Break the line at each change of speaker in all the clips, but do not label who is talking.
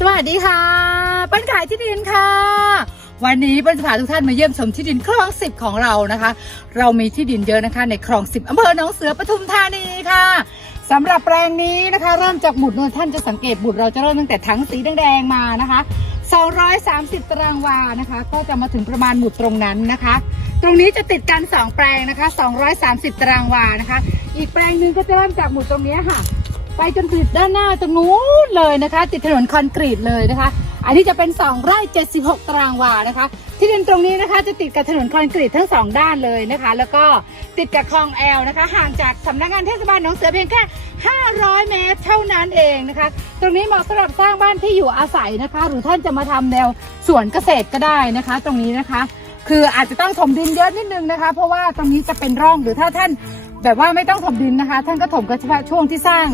สวัสดีค่ะเปิ้ลขายที่ดินค่ะ วันนี้เปิ้ลจะพาทุกท่านมาเยี่ยมชมที่ดินคลองสิบของเรานะคะ เรามีที่ดินเยอะนะคะ ในคลองสิบอำเภอหนองเสือปทุมธานีค่ะสำหรับแปลงนี้นะคะ เริ่มจากหมุดนวลท่านจะสังเกตหมุดเราจะเริ่มตั้งแต่ถังสีแดงๆมานะคะ 230 ตารางวานะคะ ก็จะมาถึงประมาณหมุดตรงนั้นนะคะ ตรงนี้จะติดกัน 2 แปลงนะคะ 230 ตารางวานะคะ อีกแปลงหนึ่งก็จะเริ่มจากหมุดตรงนี้ค่ะ ไปจนถึงด้านหน้าตรงนู้นเลยนะคะ ติดถนนคอนกรีตเลยนะคะ อันนี้จะเป็น 2 ไร่ 76 ตารางวานะคะ ที่ดินตรงนี้นะคะจะติดกับถนนคอนกรีตทั้งสองด้านเลยนะคะ แล้วก็ติดกับคลองแอลนะคะ ห่างจากสำนักงานเทศบาลหนองเสือเพียงแค่ 500 เมตรเท่านั้นเองนะคะ ตรงนี้เหมาะสำหรับสร้างบ้านที่อยู่อาศัยนะคะ หรือท่านจะมาทำแนวสวนเกษตรก็ได้นะคะ ตรงนี้นะคะ คืออาจจะต้องถมดินเยอะนิดนึงนะคะ เพราะว่าตรงนี้จะเป็นร่องหรือถ้าท่านแบบว่าไม่ต้องถมดินนะคะ ท่านก็ถมกันเฉพาะช่วงที่สร้าง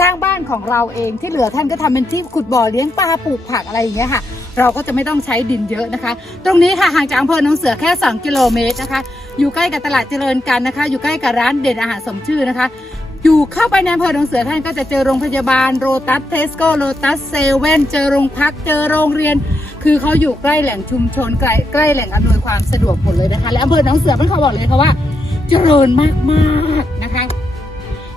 สร้างบ้านของเราเองที่เหลือท่านก็ทำเป็นที่ขุดบ่อเลี้ยงปลาปลูกผักอะไรอย่างเงี้ยค่ะ เราก็จะไม่ต้องใช้ดินเยอะนะคะ ตรงนี้ค่ะห่างจากอำเภอหนองเสือแค่ 2 กิโลเมตรนะคะ อยู่ใกล้กับตลาดเจริญกันนะคะ อยู่ใกล้กับร้านเด่นอาหารสมชื่อนะคะอยู่เข้าไปในอำเภอหนองเสือท่านก็จะเจอโรงพยาบาลโรตัสเทสโก้โรตัสเซเว่นเจอโรงพักเจอโรงเรียน คือเขาอยู่ใกล้แหล่งชุมชนใกล้ใกล้แหล่งอำนวยความสะดวกหมดเลยนะคะ และอำเภอหนองเสือมันเขาบอกเลยค่ะว่า เจริญมากๆนะคะ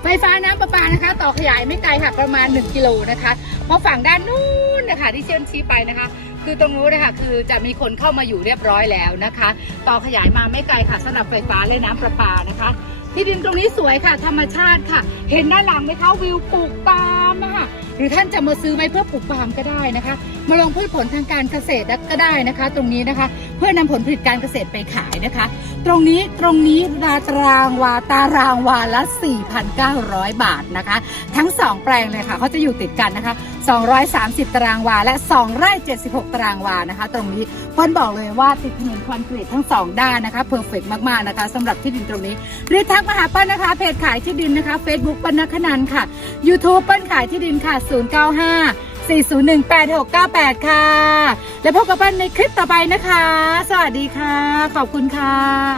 ไฟฟ้าน้ำประปานะคะ ขยายไม่ไกลค่ะประมาณ 1 กิโลนะคะเพราะฝั่งด้านนู้นนะคะที่เชื่อมชี้ไปนะคะ คือตรงนู้นนะคะคือจะมีคนเข้ามาอยู่เรียบร้อยแล้วนะคะต่อขยายมาไม่ไกลค่ะสำหรับไฟฟ้าและน้ำประปานะคะที่ดินตรงนี้สวยค่ะ ธรรมชาติค่ะ เห็นด้านหลังไหมคะวิวปลูกปาล์มค่ะหรือท่านจะมาซื้อไม้เพื่อปลูกปาล์มก็ได้นะคะ มาลงพืชผลทางการเกษตรก็ได้นะคะ ตรงนี้นะคะ พื่อนำผลผลิตการเกษตรไปขายนะคะ ตรงนี้ตรงนี้ราตารางวาตารางวาละ 4,900 บาทนะคะ ทั้ง 2 แปลงเลยค่ะเขาจะอยู่ติดกันนะคะ 230 ตารางวาและ 2 ไร่ 76 ตารางวานะคะ ตรงนี้เพิ่นบอกเลยว่าติดถนนคอนกรีตทั้ง 2 ด้านนะคะเพอร์เฟกมากๆนะคะสำหรับที่ดินตรงนี้รีบทักมาหาเปิ้ลนะคะเพจขายที่ดินนะคะ Facebook เปิ้ลนักนันค่ะ YouTube เปิ้ลขายที่ดินค่ะ 095 4018698 ค่ะ แล้วพบกับเปิ้ลในคลิปต่อไปนะคะ สวัสดีค่ะ ขอบคุณค่ะ